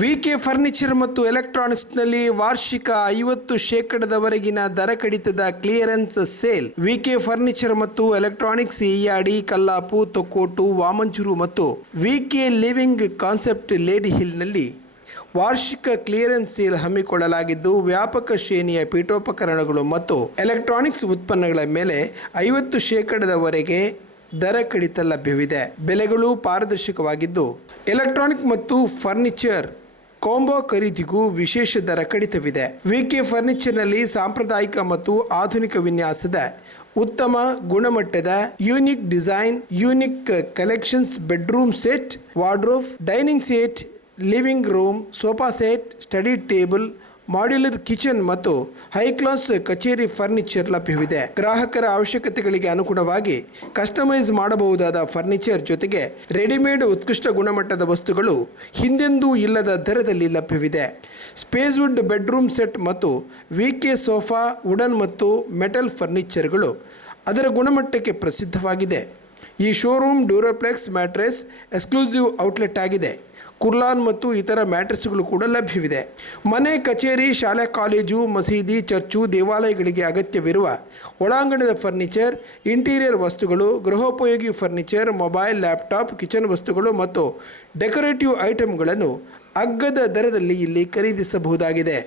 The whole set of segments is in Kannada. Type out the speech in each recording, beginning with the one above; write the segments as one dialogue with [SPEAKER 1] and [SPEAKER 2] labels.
[SPEAKER 1] ವಿಕೆ ಫರ್ನಿಚರ್ ಮತ್ತು ಎಲೆಕ್ಟ್ರಾನಿಕ್ಸ್ನಲ್ಲಿ ವಾರ್ಷಿಕ ಐವತ್ತು ಶೇಕಡದವರೆಗಿನ ದರ ಕಡಿತದ ಕ್ಲಿಯರೆನ್ಸ್ ಸೇಲ್. ವಿಕೆ ಫರ್ನಿಚರ್ ಮತ್ತು ಎಲೆಕ್ಟ್ರಾನಿಕ್ಸ್ ಈಯಾಡಿ ಕಲ್ಲಾಪು, ತೊಕ್ಕೋಟು ವಾಮಂಚೂರು ಮತ್ತು ವಿಕೆ ಲಿವಿಂಗ್ ಕಾನ್ಸೆಪ್ಟ್ ಲೇಡಿ ಹಿಲ್ನಲ್ಲಿ ವಾರ್ಷಿಕ ಕ್ಲಿಯರೆನ್ಸ್ ಸೇಲ್ ಹಮ್ಮಿಕೊಳ್ಳಲಾಗಿದ್ದು, ವ್ಯಾಪಕ ಶ್ರೇಣಿಯ ಪೀಠೋಪಕರಣಗಳು ಮತ್ತು ಎಲೆಕ್ಟ್ರಾನಿಕ್ಸ್ ಉತ್ಪನ್ನಗಳ ಮೇಲೆ ಐವತ್ತು ಶೇಕಡದವರೆಗೆ ದರ ಕಡಿತ ಲಭ್ಯವಿದೆ. ಬೆಲೆಗಳು ಪಾರದರ್ಶಕವಾಗಿದ್ದು, ಎಲೆಕ್ಟ್ರಾನಿಕ್ ಮತ್ತು ಫರ್ನಿಚರ್ ಕಾಂಬೋ ಖರೀದಿಗೂ ವಿಶೇಷ ದರ ಕಡಿತವಿದೆ. ವಿಕೆ ಫರ್ನಿಚರ್ನಲ್ಲಿ ಸಾಂಪ್ರದಾಯಿಕ ಮತ್ತು ಆಧುನಿಕ ವಿನ್ಯಾಸದ ಉತ್ತಮ ಗುಣಮಟ್ಟದ unique design, unique collections bedroom set wardrobe dining set, living room, sofa set, study table modular kitchen ಮತ್ತು ಹೈ ಕ್ಲಾಸ್ ಕಚೇರಿ ಫರ್ನಿಚರ್ ಲಭ್ಯವಿದೆ. ಗ್ರಾಹಕರ ಅವಶ್ಯಕತೆಗಳಿಗೆ ಅನುಗುಣವಾಗಿ ಕಸ್ಟಮೈಸ್ ಮಾಡಬಹುದಾದ ಫರ್ನಿಚರ್ ಜೊತೆಗೆ ರೆಡಿಮೇಡ್ ಉತ್ಕೃಷ್ಟ ಗುಣಮಟ್ಟದ ವಸ್ತುಗಳು ಹಿಂದೆಂದೂ ಇಲ್ಲದ ದರದಲ್ಲಿ ಲಭ್ಯವಿದೆ. ಸ್ಪೇಸ್ವುಡ್ ಬೆಡ್ರೂಮ್ ಸೆಟ್ ಮತ್ತು ವಿಕೆ ಸೋಫಾ, ವುಡನ್ ಮತ್ತು ಮೆಟಲ್ ಫರ್ನಿಚರ್ಗಳು ಅದರ ಗುಣಮಟ್ಟಕ್ಕೆ ಪ್ರಸಿದ್ಧವಾಗಿದೆ. ಈ showroom Duroflex mattress exclusive outlet ಆಗಿದೆ. ಕುರ್ಲಾನ್ ಮತ್ತು ಇತರ ಮ್ಯಾಟ್ರೆಸ್ಗಳು ಕೂಡ ಲಭ್ಯವಿದೆ. ಮನೆ, ಕಚೇರಿ, ಶಾಲೆ, ಕಾಲೇಜು, ಮಸೀದಿ, ಚರ್ಚು, ದೇವಾಲಯಗಳಿಗೆ ಅಗತ್ಯವಿರುವ ಒಳಾಂಗಣದ ಫರ್ನಿಚರ್ ಇಂಟೀರಿಯರ್ ವಸ್ತುಗಳು, ಗೃಹೋಪಯೋಗಿ ಫರ್ನಿಚರ್ ಮೊಬೈಲ್ ಲ್ಯಾಪ್ಟಾಪ್ ಕಿಚನ್ ವಸ್ತುಗಳು ಮತ್ತು ಡೆಕೋರೇಟಿವ್ ಐಟಮ್ಗಳನ್ನು ಅಗ್ಗದ ದರದಲ್ಲಿ ಇಲ್ಲಿ ಖರೀದಿಸಬಹುದಾಗಿದೆ.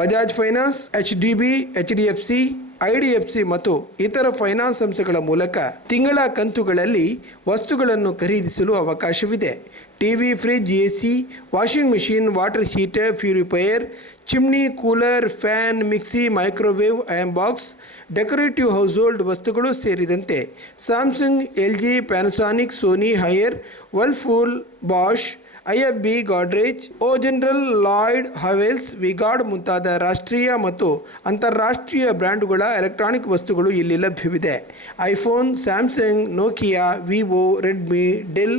[SPEAKER 1] Bajaj finance H D B H D F C I D F C ಮತ್ತು ಇತರ ಫೈನಾನ್ಸ್ ಸಂಸ್ಥೆಗಳ ಮೂಲಕ ತಿಂಗಳ ಕಂತುಗಳಲ್ಲಿ ವಸ್ತುಗಳನ್ನು ಖರೀದಿಸಲು ಅವಕಾಶವಿದೆ. TV, fridge A C washing machine, water heater, purifier, chimney, cooler, fan, mixie, microwave I'm box, decorative household ವಸ್ತುಗಳು ಸೇರಿದಂತೆ. Samsung L G Panasonic, Sony, Haier, Whirlpool, Bosch I F B Godrej, O General Lloyd Havells V-Guard ಮುಂತಾದ ರಾಷ್ಟ್ರೀಯ ಮತ್ತು ಅಂತಾರಾಷ್ಟ್ರೀಯ ಬ್ರ್ಯಾಂಡ್ಗಳ ಎಲೆಕ್ಟ್ರಾನಿಕ್ ವಸ್ತುಗಳು ಇಲ್ಲಿ ಲಭ್ಯವಿದೆ. IPhone, Samsung, Nokia, Vivo, Redmi, Dell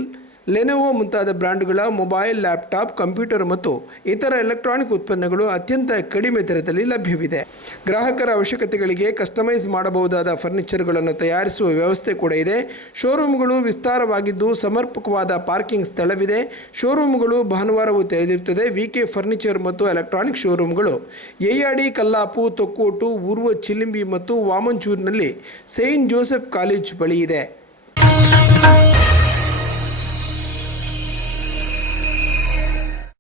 [SPEAKER 1] Lenovo ಮುಂತಾದ ಬ್ರ್ಯಾಂಡ್ಗಳ ಮೊಬೈಲ್, ಲ್ಯಾಪ್ಟಾಪ್, ಕಂಪ್ಯೂಟರ್ ಮತ್ತು ಇತರ ಎಲೆಕ್ಟ್ರಾನಿಕ್ ಉತ್ಪನ್ನಗಳು ಅತ್ಯಂತ ಕಡಿಮೆ ದರದಲ್ಲಿ ಲಭ್ಯವಿದೆ. ಗ್ರಾಹಕರ ಅವಶ್ಯಕತೆಗಳಿಗೆ ಕಸ್ಟಮೈಸ್ ಮಾಡಬಹುದಾದ ಫರ್ನಿಚರ್ಗಳನ್ನು ತಯಾರಿಸುವ ವ್ಯವಸ್ಥೆ ಕೂಡ ಇದೆ. ಶೋರೂಮ್ಗಳು ವಿಸ್ತಾರವಾಗಿದ್ದು ಸಮರ್ಪಕವಾದ ಪಾರ್ಕಿಂಗ್ ಸ್ಥಳವಿದೆ. ಶೋರೂಮ್ಗಳು ಭಾನುವಾರವೂ ತೆರೆದಿರುತ್ತದೆ. ವಿಕೆ ಫರ್ನಿಚರ್ ಮತ್ತು ಎಲೆಕ್ಟ್ರಾನಿಕ್ ಶೋರೂಮ್ಗಳು ಎಯ್ಯಾಡಿ ಕಲ್ಲಾಪು, ತೊಕ್ಕೋಟು, ಊರ್ವ ಚಿಲಿಂಬಿ ಮತ್ತು ವಾಮಂಚೂರಿನಲ್ಲಿ ಸೈಂಟ್ ಜೋಸೆಫ್ ಕಾಲೇಜ್ ಬಳಿ ಇದೆ.